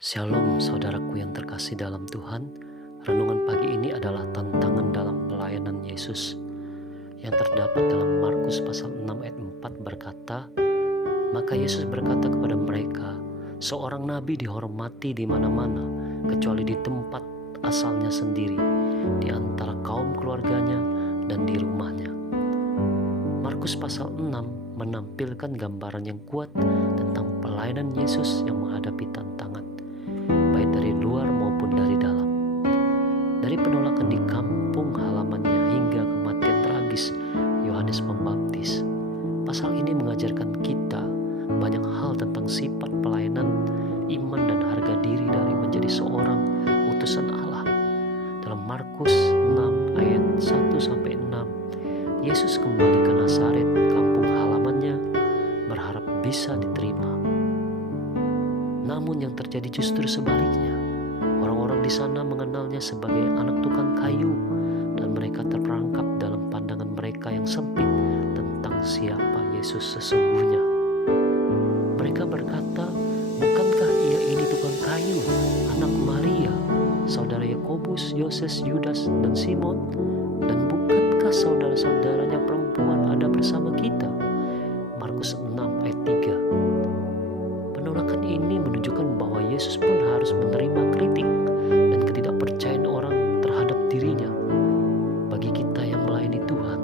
Shalom saudaraku yang terkasih dalam Tuhan. Renungan pagi ini adalah tantangan dalam pelayanan Yesus yang terdapat dalam Markus pasal 6 ayat 4 berkata, "Maka Yesus berkata kepada mereka, seorang nabi dihormati di mana-mana kecuali di tempat asalnya sendiri, di antara kaum keluarganya dan di rumahnya." Markus pasal 6 menampilkan gambaran yang kuat tentang pelayanan Yesus yang menghadapi tantangan, baik dari luar maupun dari dalam. Dari penolakan di kampung halamannya hingga kematian tragis Yohanes Pembaptis, pasal ini mengajarkan kita banyak hal tentang sifat pelayanan, iman dan harga diri dari menjadi seorang utusan Allah. Dalam Markus 6 ayat 1-6, Yesus kembali ke Nazaret, kampung halamannya, berharap bisa diterima. Namun yang terjadi justru sebaliknya. Orang-orang di sana mengenalnya sebagai anak tukang kayu, dan mereka terperangkap dalam pandangan mereka yang sempit tentang siapa Yesus sesungguhnya. Mereka berkata, "Bukankah ia ini tukang kayu, anak Maria, saudara Yakobus, Yoses, Yudas, dan Simon? Dan bukankah saudara-saudaranya perempuan ada bersama kita?" Markus 6 ayat 3. Penolakan ini menunjukkan bahwa Yesus pun harus menerima kritik dan ketidakpercayaan orang terhadap dirinya. Bagi kita yang melayani Tuhan,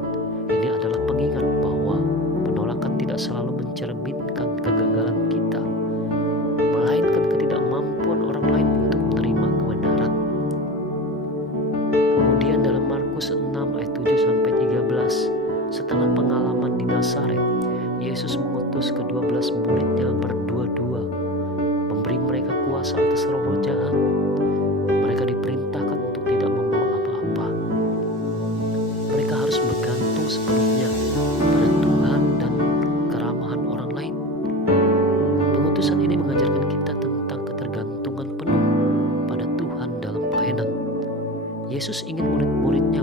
ini adalah pengingat bahwa penolakan tidak selalu mencerminkan kegagalan kita, melainkan ketidakmampuan orang lain untuk menerima kebenaran. Kemudian dalam Markus 6 ayat 7-13, setelah pengalaman di Nazaret, Yesus mengutus ke-12 muridnya berdua-dua, memberi mereka kuasa atas roh-roh jahat. Mereka diperintahkan untuk tidak membawa apa-apa. Mereka harus bergantung sepenuhnya pada Tuhan dan keramahan orang lain. Pengutusan ini mengajarkan kita tentang ketergantungan penuh pada Tuhan dalam pelayanan. Yesus ingin murid-muridnya